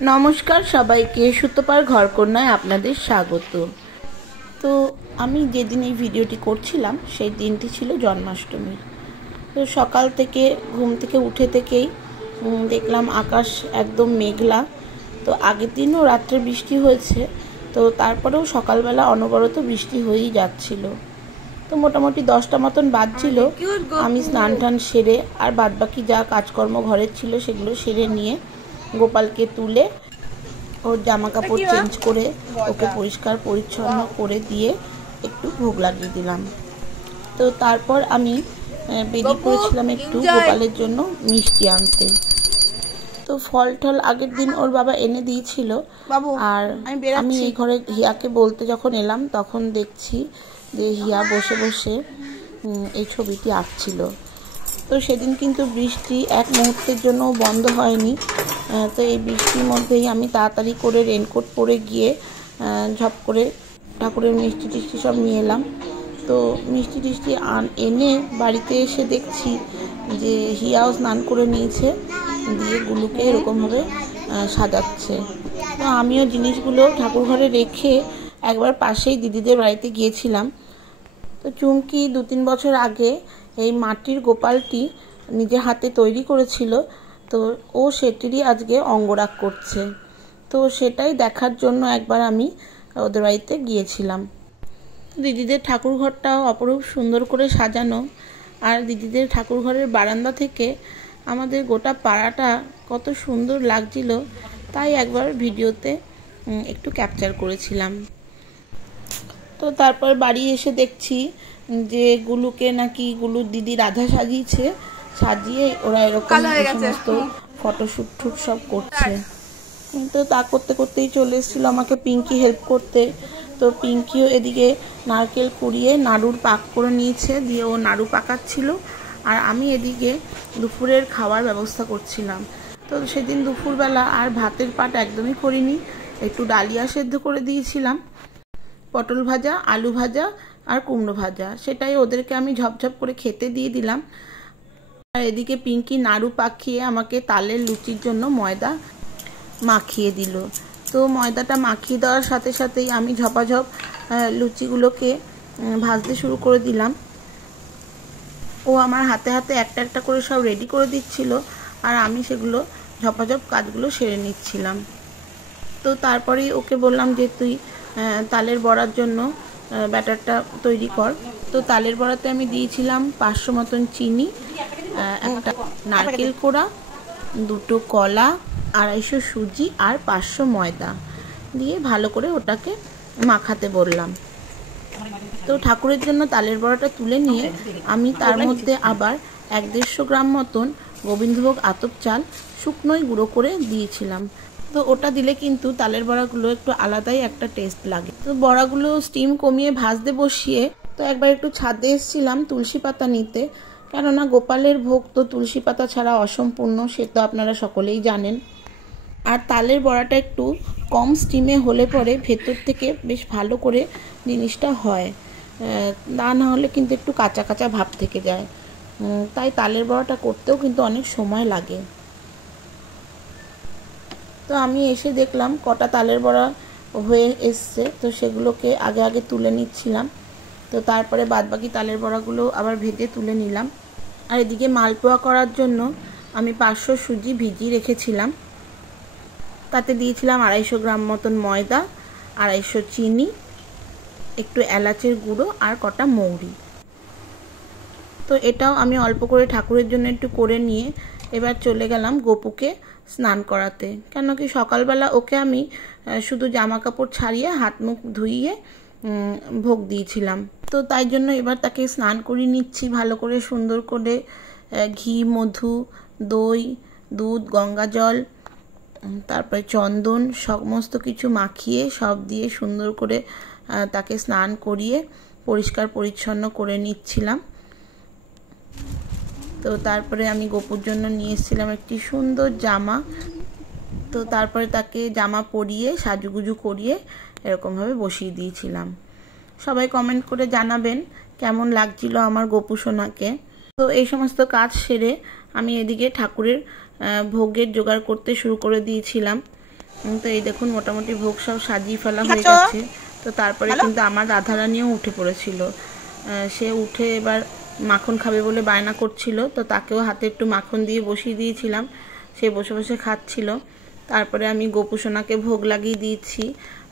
নমস্কার সবাইকে, সুতোপার ঘরকন্যায় আপনাদের স্বাগত। তো আমি যেদিন এই ভিডিওটি করছিলাম সেই দিনটি ছিল জন্মাষ্টমী। তো সকাল থেকে ঘুম থেকে উঠে থেকেই দেখলাম আকাশ একদম মেঘলা। তো আগের দিনও রাত্রে বৃষ্টি হয়েছে, তো তারপরেও সকালবেলা অনবরত বৃষ্টি হয়েই যাচ্ছিল। তো মোটামুটি 10টা মতন বাজছিল। আমি স্নান টান সেরে আর বাদবাকি যা কাজকর্ম ঘরের ছিল সেগুলো সেরে নিয়ে গোপালকে তুলে ওর জামা কাপড় চেঞ্জ করে ওকে পরিষ্কার পরিচ্ছন্ন করে দিয়ে একটু ভোগ লাগিয়ে দিলাম। তো তারপর আমি বেরিয়ে পড়েছিলাম একটু গোপালের জন্য মিষ্টি আনতে। তো ফল টল আগের দিন ওর বাবা এনে দিয়েছিল। আর আমি এই ঘরে হিয়াকে বলতে যখন এলাম তখন দেখছি যে হিয়া বসে বসে এই ছবিটি আঁকছিল। তো সেদিন কিন্তু বৃষ্টি এক মুহূর্তের জন্য বন্ধ হয়নি। তো এই বৃষ্টির মধ্যেই আমি তাড়াতাড়ি করে রেনকোট পরে গিয়ে ঝপ করে ঠাকুরের মিষ্টি টিষ্টি সব নিয়ে এলাম। তো মিষ্টি টিষ্টি এনে বাড়িতে এসে দেখছি যে হিয়াও স্নান করে নিয়েছে, দিয়ে গুলুকে এরকমভাবে সাজাচ্ছে। তো আমিও জিনিসগুলো ঠাকুর ঘরে রেখে একবার পাশেই দিদিদের বাড়িতে গিয়েছিলাম। তো চুমকি 2-3 বছর আগে এই মাটির গোপালটি নিজের হাতে তৈরি করেছিল। তো ও সেটিরই আজকে অঙ্গরাগ করছে। তো সেটাই দেখার জন্য একবার আমি ওদের বাড়িতে গিয়েছিলাম। দিদিদের ঠাকুর ঘরটাও অপরূপ সুন্দর করে সাজানো। আর দিদিদের ঠাকুর ঘরের বারান্দা থেকে আমাদের গোটা পাড়াটা কত সুন্দর লাগছিল, তাই একবার ভিডিওতে একটু ক্যাপচার করেছিলাম। তো তারপর বাড়ি এসে দেখছি যে গুলুকে নাকি গুলুর দিদি রাধা সাজিয়ে ওরা এরকম সমস্ত ফটোশ্যুট টুট সব করছে। তো তা করতে করতেই চলে এসেছিল আমাকে পিঙ্কি হেল্প করতে। তো পিঙ্কিও এদিকে নারকেল কুড়িয়ে নাড়ুর পাক করে নিয়েছে, দিয়ে ও নাড়ু পাকাচ্ছিল। আর আমি এদিকে দুপুরের খাওয়ার ব্যবস্থা করছিলাম। তো সেদিন দুপুরবেলা আর ভাতের পাট একদমই করিনি, একটু ডালিয়া সেদ্ধ করে দিয়েছিলাম, পটল ভাজা, আলু ভাজা আর কুমড়ো ভাজা, সেটাই ওদেরকে আমি ঝপঝপ করে খেতে দিয়ে দিলাম। আর এদিকে পিঙ্কি নাড়ু পাকিয়ে আমাকে তালের লুচির জন্য ময়দা মাখিয়ে দিল। তো ময়দাটা মাখিয়ে দেওয়ার সাথে সাথেই আমি ঝপাঝপ লুচিগুলোকে ভাজতে শুরু করে দিলাম। ও আমার হাতে হাতে একটা একটা করে সব রেডি করে দিচ্ছিল, আর আমি সেগুলো ঝপাঝপ কাজগুলো সেরে নিচ্ছিলাম। তো তারপরেই ওকে বললাম যে তুই তালের বড়ার জন্য ব্যাটারটা তৈরি কর। তো তালের বড়াতে আমি দিয়েছিলাম 500 মতন চিনি, একটা নারকেল কোড়া, 2টো কলা, 250 সুজি আর 500 ময়দা দিয়ে ভালো করে ওটাকে মাখাতে বললাম। তো ঠাকুরের জন্য তালের বড়াটা তুলে নিয়ে আমি তার মধ্যে আবার 150 গ্রাম মতন গোবিন্দভোগ আতপ চাল শুকনোই গুঁড়ো করে দিয়েছিলাম। তো ওটা দিলে কিন্তু তালের বড়াগুলো একটু আলাদাই একটা টেস্ট লাগে। তো বড়াগুলো স্টিম কমিয়ে ভাজতে বসিয়ে তো একবার একটু ছাদে এসেছিলাম তুলসী পাতা নিতে, কেননা গোপালের ভোগ তো তুলসী পাতা ছাড়া অসম্পূর্ণ, সে তো আপনারা সকলেই জানেন। আর তালের বড়াটা একটু কম স্টিমে হলে পরে ভেতর থেকে বেশ ভালো করে জিনিসটা হয়, না হলে কিন্তু একটু কাঁচা কাঁচা ভাব থেকে যায়। তাই তালের বড়াটা করতেও কিন্তু অনেক সময় লাগে। তো আমি এসে দেখলাম কটা তালের বড়া হয়ে এসছে, তো সেগুলোকে আগে আগে তুলে নিচ্ছিলাম। তো তারপরে বাদবাকি তালের বড়াগুলো আবার ভেজে তুলে নিলাম। আর এদিকে মালপোয়া করার জন্য আমি 500 সুজি ভিজিয়ে রেখেছিলাম, তাতে দিয়েছিলাম 250 গ্রাম মতন ময়দা, 250 চিনি, একটু এলাচের গুঁড়ো আর কটা মৌরি। তো এটাও আমি অল্প করে ঠাকুরের জন্য একটু করে নিয়ে এবার চলে গেলাম গোপুকে স্নান করাতে। কেন কি সকালবেলা ওকে আমি শুধু জামা কাপড় ছাড়িয়ে হাত মুখ ধুইয়ে ভোগ দিয়েছিলাম। তো তাই জন্য এবার তাকে স্নান করিয়ে নিচ্ছি ভালো করে, সুন্দর করে ঘি, মধু, দই, দুধ, গঙ্গা জল, তারপরে চন্দন সমস্ত কিছু মাখিয়ে সব দিয়ে সুন্দর করে তাকে স্নান করিয়ে পরিষ্কার পরিচ্ছন্ন করে নিচ্ছিলাম। তো তারপরে আমি গোপুর জন্য নিয়ে এসেছিলাম একটি সুন্দর জামা। তো তারপরে তাকে জামা পরিয়ে সাজুগুজু করিয়ে এরকমভাবে বসিয়ে দিয়েছিলাম। সবাই কমেন্ট করে জানাবেন কেমন লাগছিল আমার গোপু সোনাকে। তো এই সমস্ত কাজ সেরে আমি এদিকে ঠাকুরের ভোগের জোগাড় করতে শুরু করে দিয়েছিলাম। তো এই দেখুন মোটামুটি ভোগ সব সাজিয়ে ফেলা হয়ে গেছে। তো তারপরে কিন্তু আমার রাধারানীও উঠে পড়েছিল। সে উঠে এবার মাখন খাবে বলে বায়না করছিল, তো তাকেও হাতে একটু মাখন দিয়ে বসিয়ে দিয়েছিলাম, সে বসে বসে খাচ্ছিল। তারপরে আমি গোপুসোনাকে ভোগ লাগিয়ে দিয়েছি,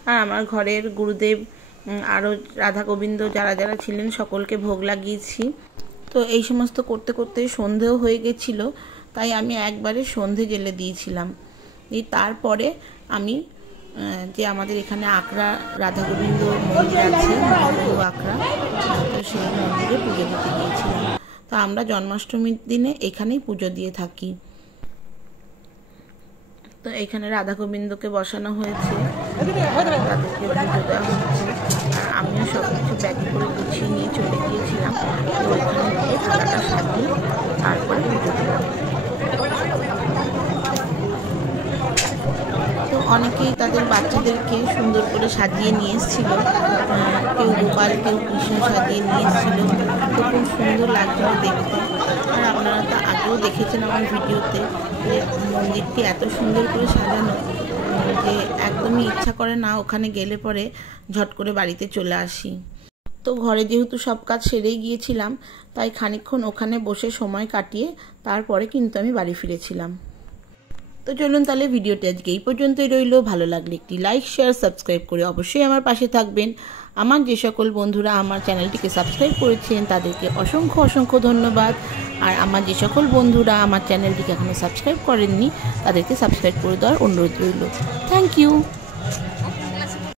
আর আমার ঘরের গুরুদেব আরও রাধা গোবিন্দ যারা যারা ছিলেন সকলকে ভোগ লাগিয়েছি। তো এই সমস্ত করতে করতে সন্ধেও হয়ে গেছিল, তাই আমি একবারে সন্ধে জেলে দিয়েছিলাম। তারপরে আমি যে আমাদের এখানে আকড়া রাধা গোবিন্দ মন্দির আছে, আকড়া, তো সেই মন্দিরে পুজো দিতে গিয়েছিলাম। তো আমরা জন্মাষ্টমীর দিনে এখানেই পুজো দিয়ে থাকি। তো এখানে রাধা গোবিন্দকে বসানো হয়েছে, তাদেরকে পুজো দেওয়া হচ্ছে। আর আমিও সব কিছু ব্যাগ করে গুছিয়ে নিয়ে চলে গিয়েছিলাম। তো ওখানে গিয়ে থালাটা সাজিয়ে তারপরে পুজো দিলাম। তো অনেকেই তাদের বাচ্চাদেরকে সুন্দর করে সাজিয়ে নিয়ে এসেছিল, কেউ গোপাল কেউ কৃষ্ণ সাজিয়ে নিয়ে এসেছিল। তো খুব সুন্দর লাগছিল দেখতে। আর আপনারা তো আগেও দেখেছেন আমার ভিডিওতে যে মন্দিরটি এত সুন্দর করে সাজানো যে একদমই ইচ্ছা করে না ওখানে গেলে পরে ঝট করে বাড়িতে চলে আসি। তো ঘরে যেহেতু সব কাজ সেরেই গিয়েছিলাম, তাই খানিকক্ষণ ওখানে বসে সময় কাটিয়ে তারপরে কিন্তু আমি বাড়ি ফিরেছিলাম। তো চলুন তাহলে ভিডিওটি আজকে এই পর্যন্তই রইল। ভালো লাগলে একটি লাইক শেয়ার সাবস্ক্রাইব করে অবশ্যই আমার পাশে থাকবেন। আমার যে সকল বন্ধুরা আমার চ্যানেলটিকে সাবস্ক্রাইব করেছেন তাদেরকে অসংখ্য অসংখ্য ধন্যবাদ। আর আমার যে সকল বন্ধুরা আমার চ্যানেলটিকে এখনো সাবস্ক্রাইব করেননি তাদেরকে সাবস্ক্রাইব করে দেওয়ার অনুরোধ রইল। Thank you.